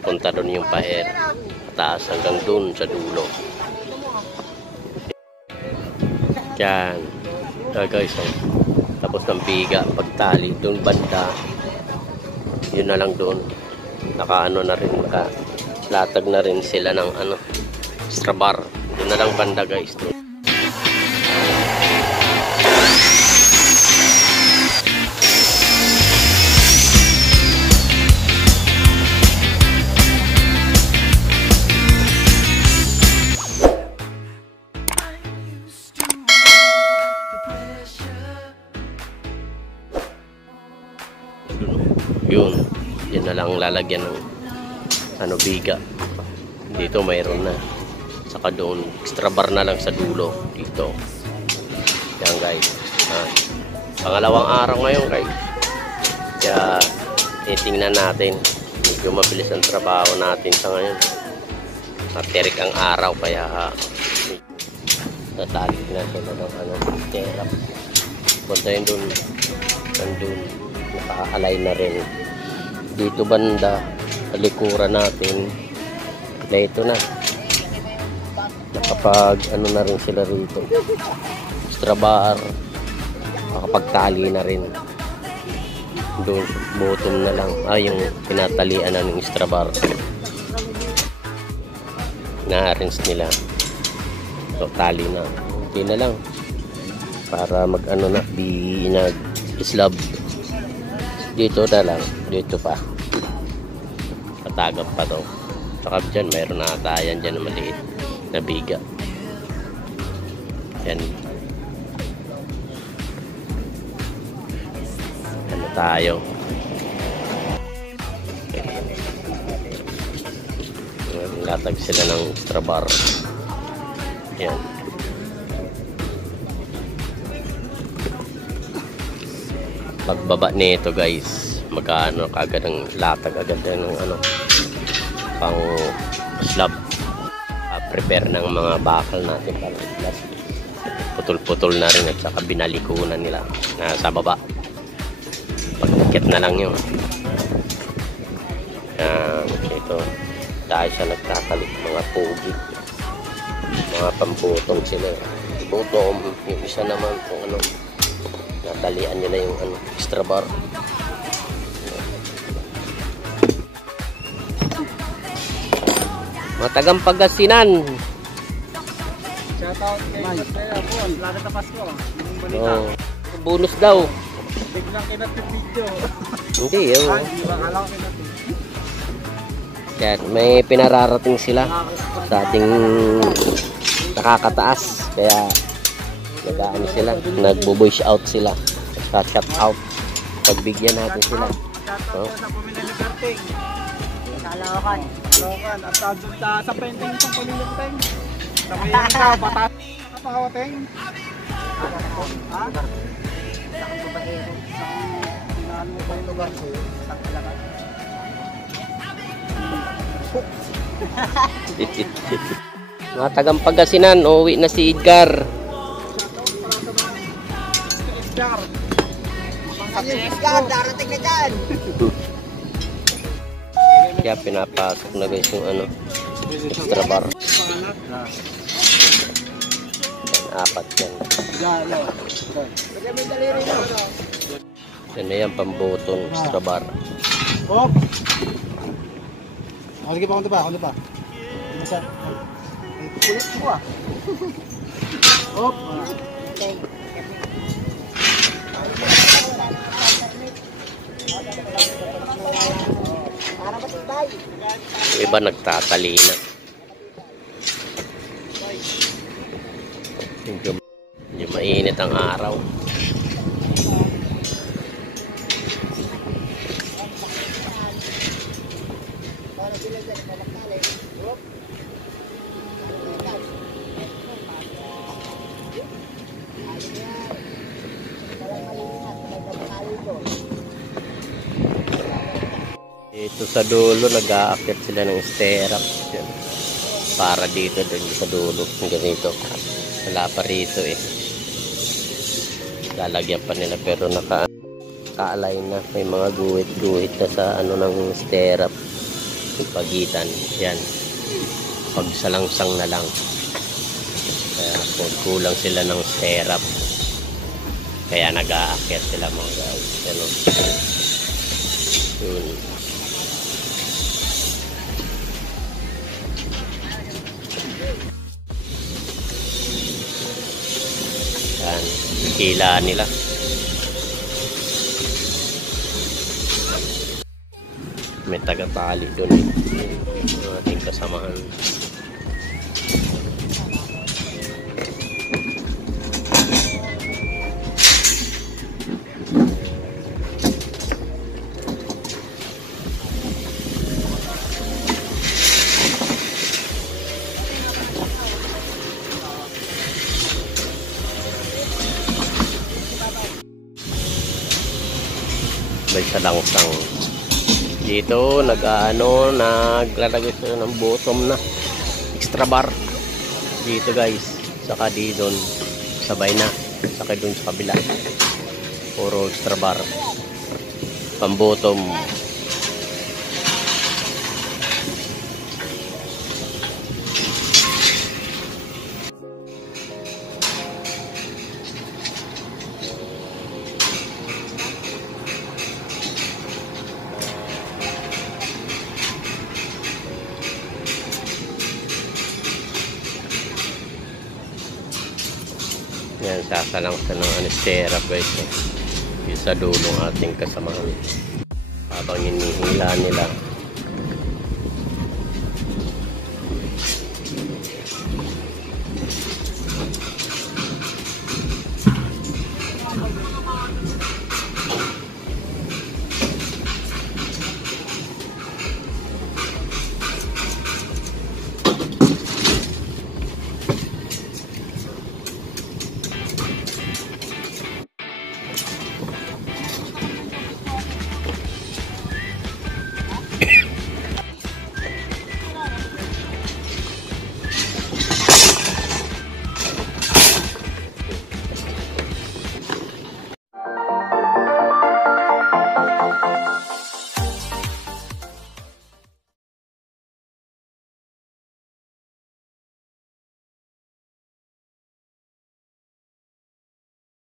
papunta doon yung paer. Taas hanggang doon sa dulo. Yan. Guys, tapos ng biga, pagtali, doon banda. Yun na lang doon. Nakaano na rin, nakalatag na rin sila ng extra bar. Doon na lang banda guys. Yun na lang lalagyan ng biga. Dito mayroon na. Saka doon extra bar na lang sa dulo dito. Yan guys. Pangalawang araw ngayon guys. Kaya titingnan natin. Medyo mabilis ang trabaho natin sa ngayon. Matirik ang araw kaya tatali na sila ng terap. Punta yun doon. Nandun. Naka-align na rin. Dito banda, palikuran natin. Na ito na. Nakapag na rin sila rito. Extra bar. Nakapagtali na rin. Doon, bottom na lang. Yung pinatalian na ng extra bar. Na-arrange nila. So, tali na. Okay na lang. Para mag slab. Dito na lang. Dito pa. Patagap pa to. Saka dyan, mayroon na atayan dyan na maliit na biga. Yan. Tayo. Latag sila ng extra bar. Yan. Pagbaba nito guys, magkano kagad ng latag agad ng pang slab. Prepare ng mga bakal natin para putol-putol na rin at saka binalikunan nila na sa baba. Pagkakit na lang yun. Ito dahil siya nagkakalit mga pogi, mga pamputong sila. Putong yung isa naman kung natalian nila yung extra bar. Matagang Pagasinan. Shoutout kay Pasaya po, lalo na Pasko. Bonus daw. Biglang kinat yung video. Hindi yun. Hindi ba kala ko kinat. Kaya may pinararating sila sa ating nakakataas. Kaya nag-ano sila, nagbo-voice out sila. Shout out. Pagbigyan natin sila. Shoutout sa pamilya ni Karting. Kalawakan. At sa pending itong pamilya sa may ka, batas. Napakawating. Ha? Sakang babaero. Tinaan mo pa yung lugar ko. Sakang talaga. Mga tagang Pagasinan, uuwi na si Edgar. Edgar, darating na dyan. Kaya pinapasok na guys yung extra bar. Apat yan. Yan na yan, pambutong extra bar. Hop! Sige pa, kunti pa. Kulit mo ah. Hop! Yung iba nagtatali na. Hindi mainit ang araw. Ito sa dulo, nag-aakyat sila ng stairway para dito din sa dulo. Ganito. Wala pa rito eh. Lalagyan pa nila pero naka-align na. May mga guhit-guhit na sa ng stairway. yung pagitan. Yan. Pagsalangsang na lang. Kaya kulang sila ng serap. Kaya nag-aakyat sila mga guys. Ano? Yun. Yan. Hila nila. May taga-tali doon eh. Yung ating kasamahan. May salangsang. Dito naglalagay sila ng bottom na extra bar dito guys, saka di doon sabay na, saka doon sa kabila puro extra bar pang bottom. Yan, sasalang sa ng anistera guys sa dulong ating kasamahan habang hinihila nila.